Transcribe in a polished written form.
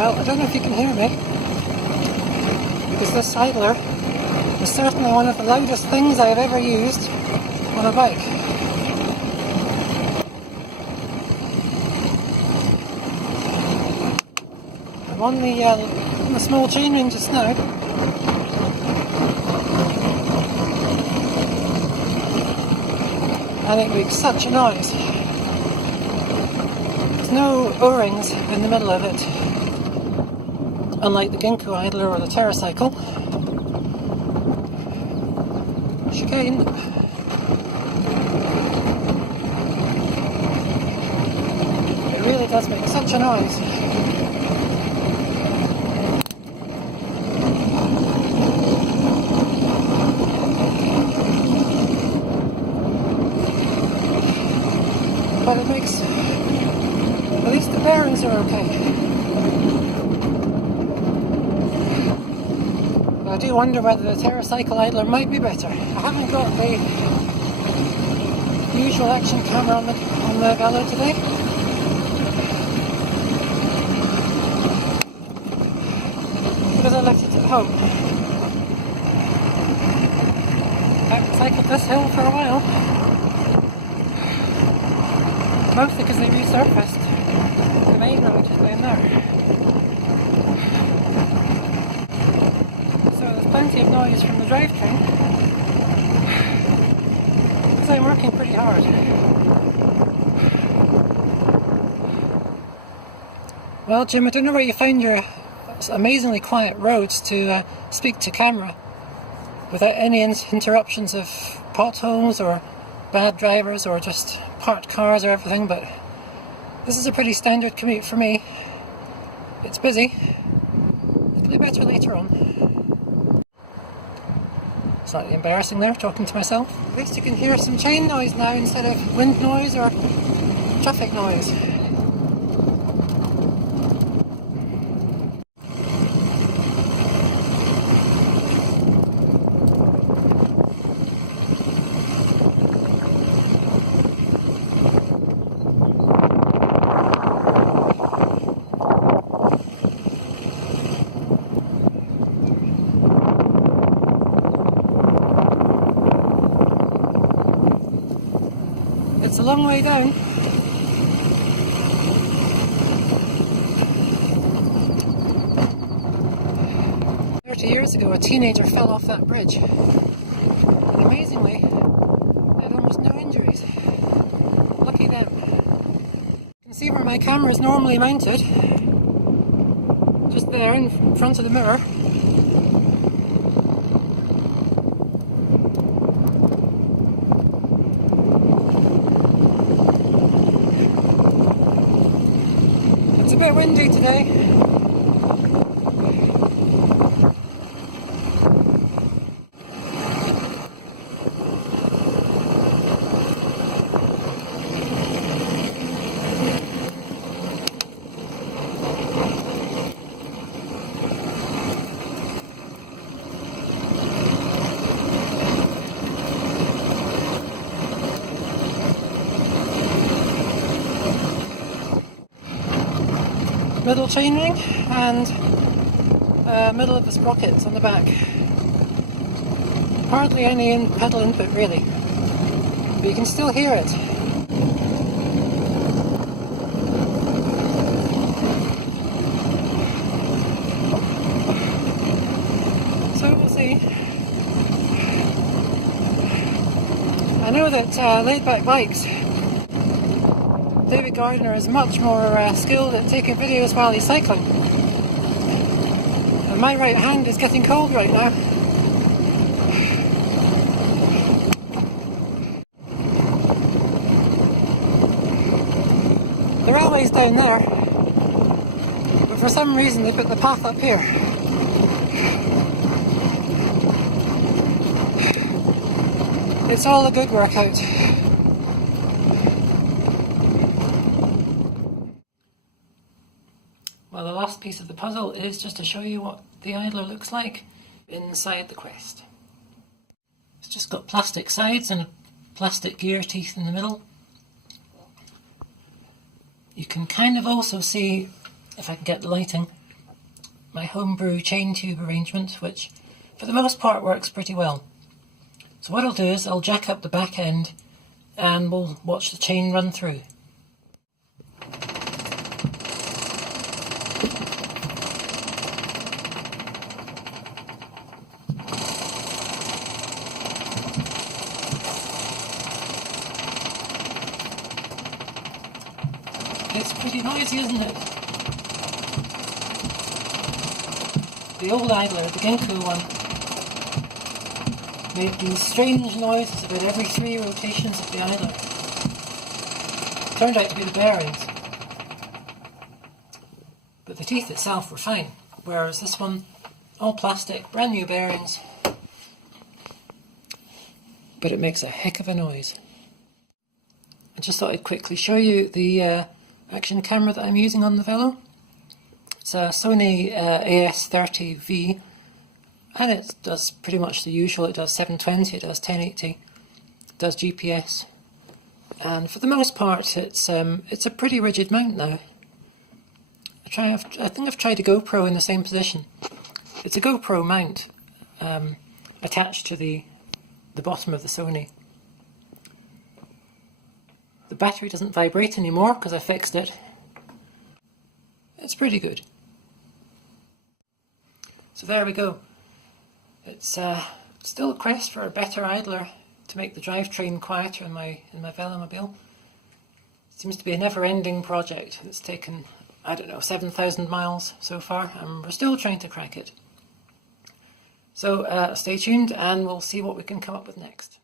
Well, I don't know if you can hear me, because this idler is certainly one of the loudest things I've ever used on a bike. I'm on the small chain ring just now. And it makes such a noise. There's no O-rings in the middle of it, unlike the Ginkgo idler or the TerraCycle. Chicane. It really does make such a noise. But it makes, at least the bearings are okay. But I do wonder whether the TerraCycle idler might be better. I haven't got the usual action camera on the Velo today. Because I left it at home. I haven't cycled this hill for a while. Mostly because they resurfaced the main road down there. So there's plenty of noise from the drivetrain, because I'm working pretty hard. Well, Jim, I don't know where you find your amazingly quiet roads to speak to camera without any interruptions of potholes or bad drivers or just parked cars or everything, but this is a pretty standard commute for me. It's busy. It'll be better later on. Slightly embarrassing there, talking to myself. At least you can hear some chain noise now instead of wind noise or traffic noise. It's a long way down. 30 years ago, a teenager fell off that bridge. And amazingly, had almost no injuries. Lucky them. You can see where my camera is normally mounted. Just there in front of the mirror. It's a bit windy today. Middle chainring and middle of the sprockets on the back. Hardly any pedal input really, but you can still hear it. So we'll see. I know that laid back bikes, David Gardner is much more skilled at taking videos while he's cycling. And my right hand is getting cold right now. The railway's down there, but for some reason they put the path up here. It's all a good workout. Well, the last piece of the puzzle is just to show you what the idler looks like inside the Quest. It's just got plastic sides and a plastic gear teeth in the middle. You can kind of also see, if I can get the lighting, my homebrew chain tube arrangement, which for the most part works pretty well. So what I'll do is I'll jack up the back end and we'll watch the chain run through. It's pretty noisy, isn't it? The old idler, the Ginkgo one, made these strange noises about every 3 rotations of the idler. Turned out to be the bearings. But the teeth itself were fine, whereas this one, all plastic, brand new bearings. But it makes a heck of a noise. I just thought I'd quickly show you the action camera that I'm using on the Velo. It's a Sony AS30V, and it does pretty much the usual. It does 720, it does 1080, it does GPS, and for the most part it's a pretty rigid mount now. I think I've tried a GoPro in the same position. It's a GoPro mount attached to the bottom of the Sony. The battery doesn't vibrate anymore because I fixed it. It's pretty good. So there we go. It's still a quest for a better idler to make the drivetrain quieter in my velomobile. It seems to be a never-ending project. It's taken, I don't know, 7,000 miles so far, and we're still trying to crack it. So stay tuned and we'll see what we can come up with next.